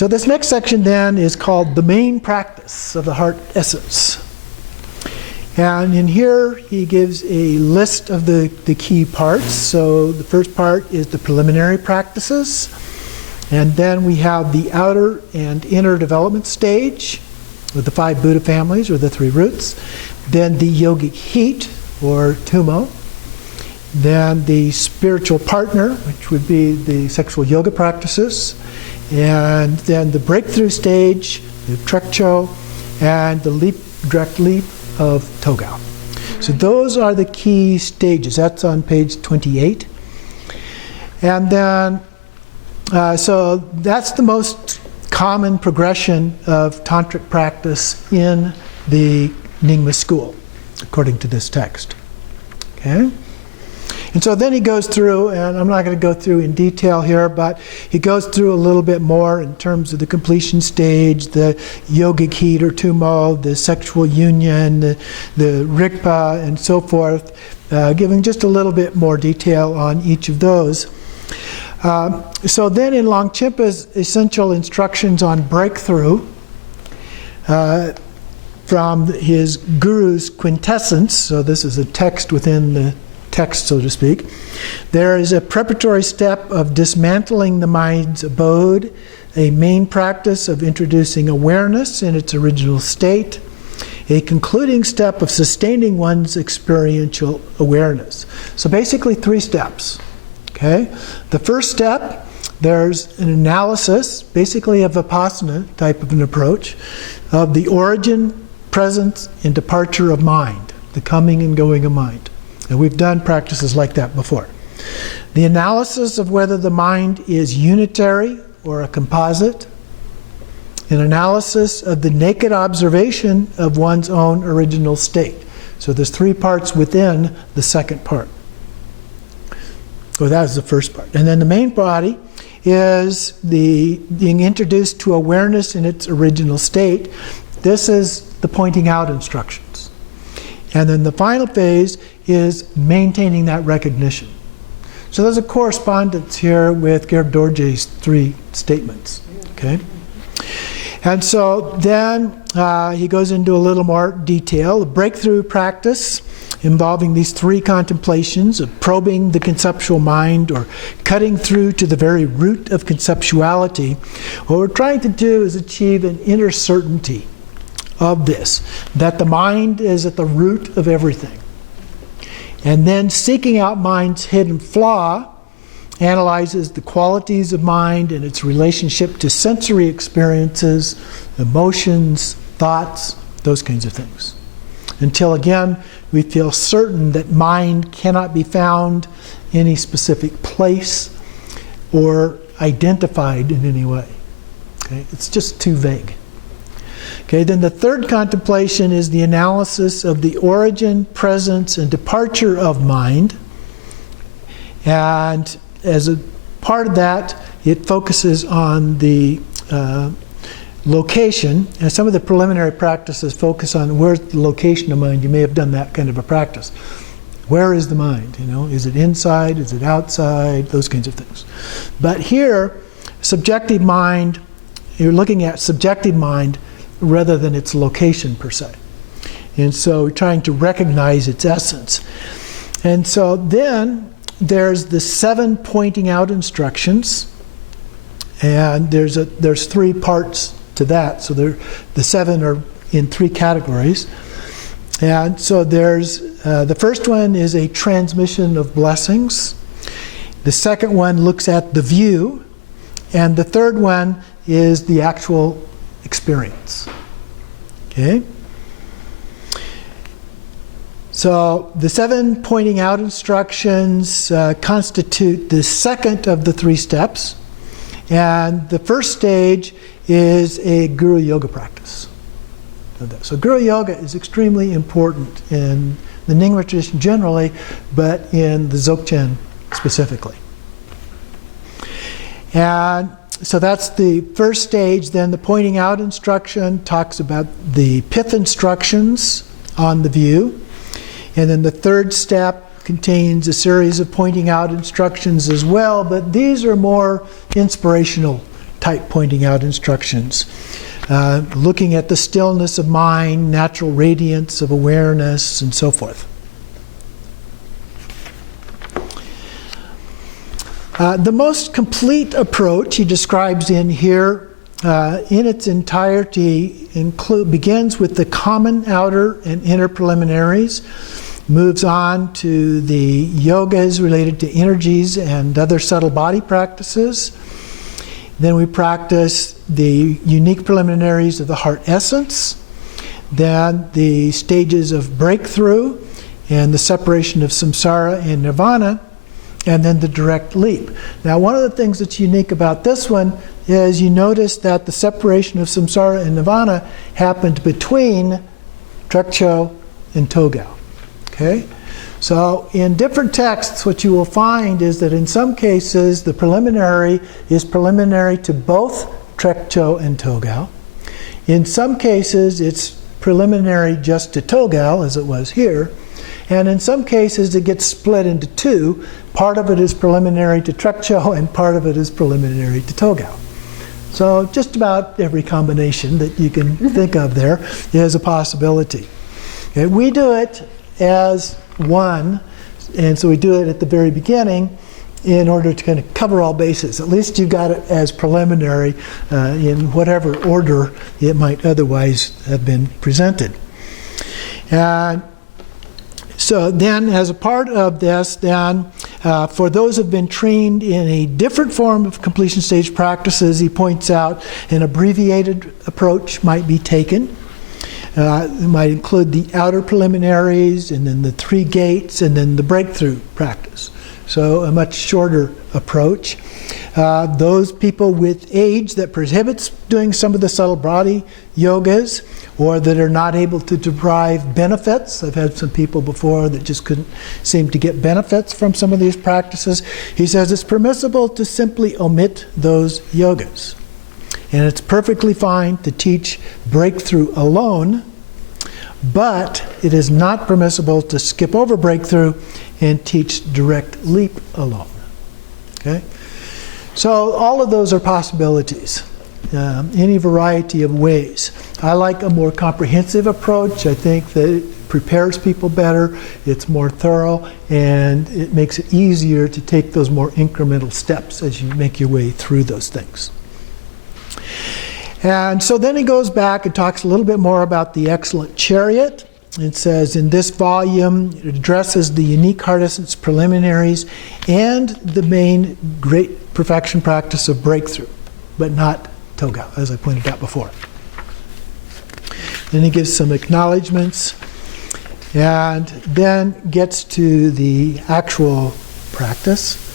So this next section then is called the main practice of the heart essence. And in here he gives a list of the key parts. So the first part is the preliminary practices. And then we have the outer and inner development stage with the 5 Buddha families or the 3 roots. Then the yogic heat or tumo. Then the spiritual partner, which would be the sexual yoga practices. And then the breakthrough stage, the trekcho, and the direct leap of Togao. So those are the key stages. That's on page 28. And then, so that's the most common progression of tantric practice in the Nyingma school, according to this text. Okay? And so then he goes through, and I'm not going to go through in detail here, but he goes through a little bit more in terms of the completion stage, the yogic heat or tumo, the sexual union, the rikpa, and so forth, giving just a little bit more detail on each of those. So then in Longchenpa's essential instructions on breakthrough, from his guru's quintessence, so this is a text within the text, so to speak, there is a preparatory step of dismantling the mind's abode, a main practice of introducing awareness in its original state, a concluding step of sustaining one's experiential awareness. So basically 3 steps. Okay? The first step, there's an analysis, basically of Vipassana type of an approach, of the origin, presence, and departure of mind, the coming and going of mind. And we've done practices like that before. The analysis of whether the mind is unitary or a composite. An analysis of the naked observation of one's own original state. So there's 3 parts within the second part. So that was the first part. And then the main body is the being introduced to awareness in its original state. This is the pointing out instructions. And then the final phase is maintaining that recognition. So there's a correspondence here with Gerb Dorje's 3 statements. Okay? And so then he goes into a little more detail. The breakthrough practice involving these 3 contemplations of probing the conceptual mind or cutting through to the very root of conceptuality. What we're trying to do is achieve an inner certainty of this, that the mind is at the root of everything. And then seeking out mind's hidden flaw analyzes the qualities of mind and its relationship to sensory experiences, emotions, thoughts, those kinds of things. Until again, we feel certain that mind cannot be found in any specific place or identified in any way. Okay? It's just too vague. Okay, then the third contemplation is the analysis of the origin, presence, and departure of mind. And as a part of that, it focuses on the location. And some of the preliminary practices focus on where's the location of mind. You may have done that kind of a practice. Where is the mind? You know, is it inside? Is it outside? Those kinds of things. But here, subjective mind, you're looking at subjective mind rather than its location per se. And so we're trying to recognize its essence. And so then there's the 7 pointing out instructions, and there's 3 parts to that. So the 7 are in 3 categories. And so there's the first one is a transmission of blessings. The second one looks at the view, and the third one is the actual experience. Okay? So the 7 pointing out instructions constitute the second of the 3 steps. And the first stage is a guru yoga practice. So guru yoga is extremely important in the Nyingma tradition generally, but in the Dzogchen specifically. And so that's the first stage. Then the pointing out instruction talks about the pith instructions on the view. And then the third step contains a series of pointing out instructions as well, but these are more inspirational type pointing out instructions. Looking at the stillness of mind, natural radiance of awareness, and so forth. The most complete approach he describes in here, in its entirety, begins with the common outer and inner preliminaries, moves on to the yogas related to energies and other subtle body practices. Then we practice the unique preliminaries of the heart essence, then the stages of breakthrough and the separation of samsara and nirvana, and then the direct leap. Now, one of the things that's unique about this one is you notice that the separation of samsara and nirvana happened between Trekcho and Togao. Okay? So in different texts, what you will find is that in some cases the preliminary is preliminary to both Trekcho and Togao. In some cases it's preliminary just to Togao, as it was here. And in some cases it gets split into two. Part of it is preliminary to Trekcho and part of it is preliminary to Togao. So just about every combination that you can think of there is a possibility. Okay, we do it as one, and so we do it at the very beginning in order to kind of cover all bases. At least you've got it as preliminary in whatever order it might otherwise have been presented. So then, as a part of this, then, for those who have been trained in a different form of completion stage practices, he points out an abbreviated approach might be taken. It might include the outer preliminaries, and then the 3 gates, and then the breakthrough practice. So a much shorter approach. Those people with age that prohibits doing some of the subtle body yogas, or that are not able to derive benefits. I've had some people before that just couldn't seem to get benefits from some of these practices. He says it's permissible to simply omit those yogas. And it's perfectly fine to teach breakthrough alone, but it is not permissible to skip over breakthrough and teach direct leap alone. Okay? So all of those are possibilities, any variety of ways. I like a more comprehensive approach. I think that it prepares people better, it's more thorough, and it makes it easier to take those more incremental steps as you make your way through those things. And so then he goes back and talks a little bit more about the excellent chariot. It says in this volume, it addresses the unique heart essence preliminaries and the main great perfection practice of breakthrough, but not Togao, as I pointed out before. Then he gives some acknowledgments and then gets to the actual practice.